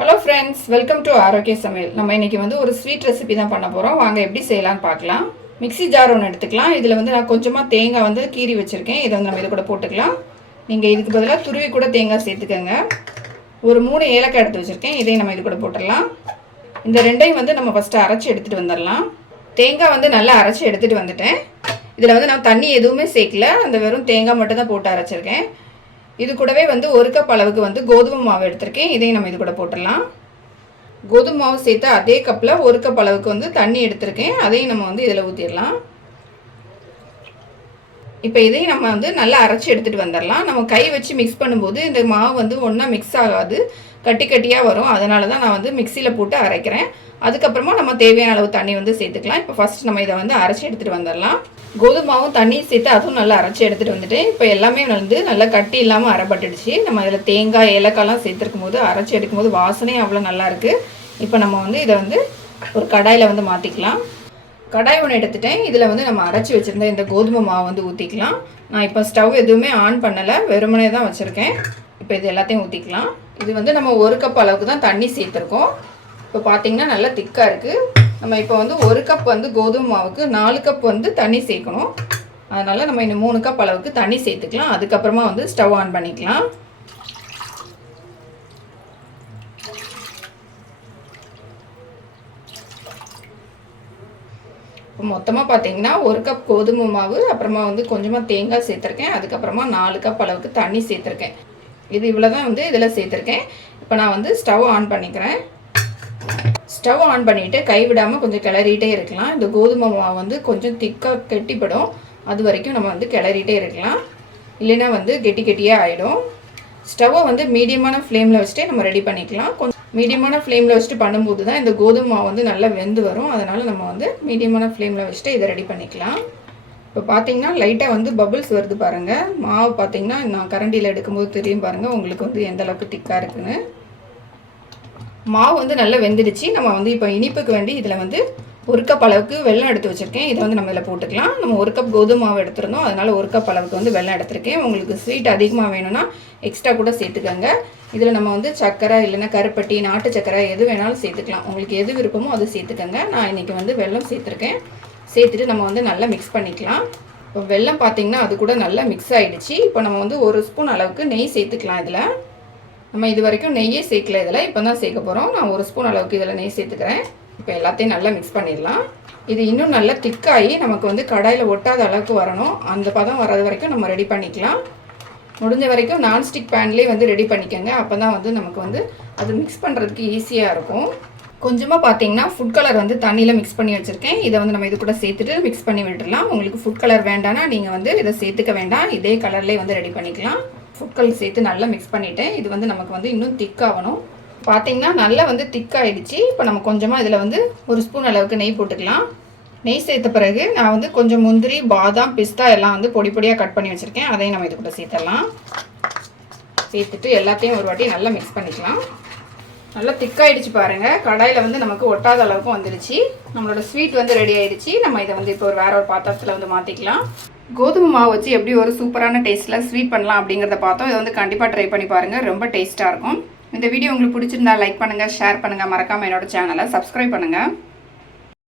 Hello friends, welcome to ஆரோக்கிய சமையல். நம்ம இன்றைக்கி வந்து ஒரு ஸ்வீட் ரெசிபி தான் பண்ண போகிறோம். வாங்க எப்படி செய்யலான்னு பார்க்கலாம். மிக்ஸி ஜார் ஒன்று எடுத்துக்கலாம். இதில் வந்து நான் கொஞ்சமாக தேங்காய் வந்து கீறி வச்சுருக்கேன். இதை வந்து நம்ம இது கூட போட்டுக்கலாம். நீங்கள் இதுக்கு பதிலாக துருவி கூட தேங்காய் சேர்த்துக்கோங்க. ஒரு 3 ஏலக்காய் எடுத்து வச்சுருக்கேன். இதையும் நம்ம இது கூட போட்டுடலாம். இந்த ரெண்டையும் வந்து நம்ம ஃபஸ்ட்டு அரைச்சி எடுத்துகிட்டு வந்துடலாம். தேங்காய் வந்து நல்லா அரைச்சி எடுத்துகிட்டு வந்துட்டேன். இதில் வந்து நான் தண்ணி எதுவுமே சேர்க்கல, அந்த வெறும் தேங்காய் மட்டும் தான் போட்டு அரைச்சிருக்கேன். இது கூடவே வந்து 1 கப் அளவுக்கு வந்து கோதுமை மாவு எடுத்திருக்கேன். இதையும் நம்ம இது கூட போட்டுடலாம். கோதுமை மாவு சேர்த்து அதே கப்பில் 1 கப் அளவுக்கு வந்து தண்ணி எடுத்திருக்கேன். அதையும் நம்ம வந்து இதில் ஊற்றிடலாம். இப்போ இதையும் நம்ம வந்து நல்லா அரைச்சி எடுத்துகிட்டு வந்துடலாம். நம்ம கை வச்சு மிக்ஸ் பண்ணும்போது இந்த மாவு வந்து ஒன்றா மிக்ஸ் ஆகாது, கட்டி கட்டியாக வரும். அதனால தான் நான் வந்து மிக்சியில் போட்டு அரைக்கிறேன். அதுக்கப்புறமா நம்ம தேவையான அளவு தண்ணி வந்து சேர்த்துக்கலாம். இப்போ ஃபஸ்ட் நம்ம இதை வந்து அரைச்சி எடுத்துகிட்டு வந்துடலாம். கோதுமை மாவும் தண்ணியும் சேர்த்து அதுவும் நல்லா அரைச்சி எடுத்துகிட்டு வந்துட்டு இப்போ எல்லாமே வந்து நல்லா கட்டி இல்லாமல் அரைப்பட்டுடுச்சு. நம்ம அதில் தேங்காய் ஏலக்காய்லாம் சேர்த்துருக்கும் போது அரைச்சி எடுக்கும்போது வாசனையும் அவ்வளோ நல்லாயிருக்கு. இப்போ நம்ம வந்து இதை வந்து ஒரு கடாயில் வந்து மாற்றிக்கலாம். கடாய் ஒன்று எடுத்துட்டேன். இதில் வந்து நம்ம அரைச்சி வச்சுருந்த இந்த கோதுமை மாவு வந்து ஊற்றிக்கலாம். நான் இப்போ ஸ்டவ் எதுவுமே ஆன் பண்ணலை, வெறுமனே தான் வச்சுருக்கேன். இப்போ இது எல்லாத்தையும் ஊற்றிக்கலாம். இது வந்து நம்ம 1 கப் அளவுக்கு தான் தண்ணி சேர்த்துருக்கோம். இப்போ பார்த்திங்கன்னா நல்லா திக்காக இருக்குது. நம்ம இப்போ வந்து 1 கப் வந்து கோதுமை மாவுக்கு 4 கப் வந்து தண்ணி சேர்க்கணும். அதனால் நம்ம இன்னும் 3 கப் அளவுக்கு தண்ணி சேர்த்துக்கலாம். அதுக்கப்புறமா வந்து ஸ்டவ் ஆன் பண்ணிக்கலாம். இப்போ மொத்தமாக பார்த்தீங்கன்னா 1 கப் கோதுமை மாவு, அப்புறமா வந்து கொஞ்சமாக தேங்காய் சேர்த்துருக்கேன். அதுக்கப்புறமா 4 கப் அளவுக்கு தண்ணி சேர்த்துருக்கேன். இது இவ்வளோ தான் வந்து இதில் சேர்த்துருக்கேன். இப்போ நான் வந்து ஸ்டவ் ஆன் பண்ணிக்கிறேன். ஸ்டவ் ஆன் பண்ணிவிட்டு கைவிடாமல் கொஞ்சம் கிளறிட்டே இருக்கலாம். இந்த கோதுமை மாவு வந்து கொஞ்சம் திக்காக கெட்டிப்படும். அது வரைக்கும் நம்ம வந்து கிளறிட்டே இருக்கலாம், இல்லைன்னா வந்து கெட்டி கெட்டியாக ஆகிடும். ஸ்டவ்வை வந்து மீடியமான ஃப்ளேமில் வச்சுட்டே நம்ம ரெடி பண்ணிக்கலாம். கொஞ்சம் மீடியமான ஃப்ளேமில் வச்சுட்டு பண்ணும்போது தான் இந்த கோதுமை மாவு வந்து நல்லா வெந்து வரும். அதனால் நம்ம வந்து மீடியமான ஃப்ளேமில் வச்சுட்டு இதை ரெடி பண்ணிக்கலாம். இப்போ பார்த்தீங்கன்னா லைட்டாக வந்து பபிள்ஸ் வருது பாருங்கள். மாவு பார்த்தீங்கன்னா நான் கரண்டியில் எடுக்கும்போது தெரியும் பாருங்கள் உங்களுக்கு வந்து எந்த அளவுக்கு திக்காக இருக்குன்னு. மாவு வந்து நல்லா வெந்துடுச்சு. நம்ம வந்து இப்போ இனிப்புக்கு வேண்டி இதில் வந்து 1 கப் அளவுக்கு வெல்லம் எடுத்து வச்சுருக்கேன். இதை வந்து நம்ம இதில் போட்டுக்கலாம். நம்ம 1 கப் கோதுமை மாவு எடுத்துருந்தோம், அதனால் 1 கப் அளவுக்கு வந்து வெல்லம் எடுத்திருக்கேன். உங்களுக்கு ஸ்வீட் அதிகமாக வேணும்னா எக்ஸ்ட்ரா கூட சேர்த்துக்கோங்க. இதில் நம்ம வந்து சர்க்கரை இல்லைன்னா கருப்பட்டி, நாட்டு சர்க்கரை எது வேணாலும் சேர்த்துக்கலாம். உங்களுக்கு எது விருப்பமோ அது சேர்த்துக்கோங்க. நான் இன்றைக்கி வந்து வெல்லம் சேர்த்துருக்கேன். சேர்த்துட்டு நம்ம வந்து நல்லா மிக்ஸ் பண்ணிக்கலாம். இப்போ வெல்லம் பார்த்திங்கன்னா அது கூட நல்லா மிக்ஸ் ஆகிடுச்சு. இப்போ நம்ம வந்து 1 ஸ்பூன் அளவுக்கு நெய் சேர்த்துக்கலாம். இதில் நம்ம இது வரைக்கும் நெய்யே சேர்க்கல, இதில் இப்போ தான் சேர்க்க போகிறோம். நான் 1 ஸ்பூன் அளவுக்கு இதில் நெய் சேர்த்துக்கிறேன். இப்போ எல்லாத்தையும் நல்லா மிக்ஸ் பண்ணிடலாம். இது இன்னும் நல்லா திக்காகி நமக்கு வந்து கடாயில் ஒட்டாத அளவுக்கு வரணும். அந்த பதம் வர்றது வரைக்கும் நம்ம ரெடி பண்ணிக்கலாம். முடிஞ்ச வரைக்கும் நான்ஸ்டிக் பேன்லேயே வந்து ரெடி பண்ணிக்கோங்க. அப்போ தான் வந்து நமக்கு வந்து அது மிக்ஸ் பண்ணுறதுக்கு ஈஸியாக இருக்கும். கொஞ்சமாக பார்த்தீங்கன்னா ஃபுட் கலர் வந்து தண்ணியில் மிக்ஸ் பண்ணி வச்சுருக்கேன். இதை வந்து நம்ம இது கூட சேர்த்துட்டு மிக்ஸ் பண்ணி விட்டுடலாம். உங்களுக்கு ஃபுட் கலர் வேண்டாம்னா நீங்கள் வந்து இதை சேர்த்துக்க வேண்டாம், இதே கலர்லேயே வந்து ரெடி பண்ணிக்கலாம். ஃபுட் கலர் சேர்த்து நல்லா மிக்ஸ் பண்ணிவிட்டேன். இது வந்து நமக்கு வந்து இன்னும் திக்காகணும். பார்த்திங்கன்னா நல்லா வந்து திக்காகிடுச்சு. இப்போ நம்ம கொஞ்சமாக இதில் வந்து 1 ஸ்பூன் அளவுக்கு நெய் போட்டுக்கலாம். நெய் சேர்த்த பிறகு நான் வந்து கொஞ்சம் முந்திரி, பாதாம், பிஸ்தா எல்லாம் வந்து பொடி பொடியாக கட் பண்ணி வச்சுருக்கேன். அதையும் நம்ம இது கூட சேர்த்துடலாம். சேர்த்துட்டு எல்லாத்தையும் ஒரு வாட்டி நல்லா மிக்ஸ் பண்ணிக்கலாம். நல்லா திக்காகிடுச்சு பாருங்கள். கடாயில் வந்து நமக்கு ஒட்டாத அளவுக்கு வந்துடுச்சு. நம்மளோட ஸ்வீட் வந்து ரெடி ஆகிடுச்சு. நம்ம இதை வந்து இப்போ வேற ஒரு பாத்திரத்தில் வந்து மாற்றிக்கலாம். கோதுமை மாவு வச்சு எப்படி ஒரு சூப்பரான டேஸ்ட்டில் ஸ்வீட் பண்ணலாம் அப்படிங்கிறத பார்த்தோம். இதை வந்து கண்டிப்பாக ட்ரை பண்ணி பாருங்கள், ரொம்ப டேஸ்ட்டாக இருக்கும். இந்த வீடியோ உங்களுக்கு பிடிச்சிருந்தா லைக் பண்ணுங்கள், ஷேர் பண்ணுங்கள், மறக்காமல் என்னோட சேனலை சப்ஸ்கிரைப் பண்ணுங்கள்.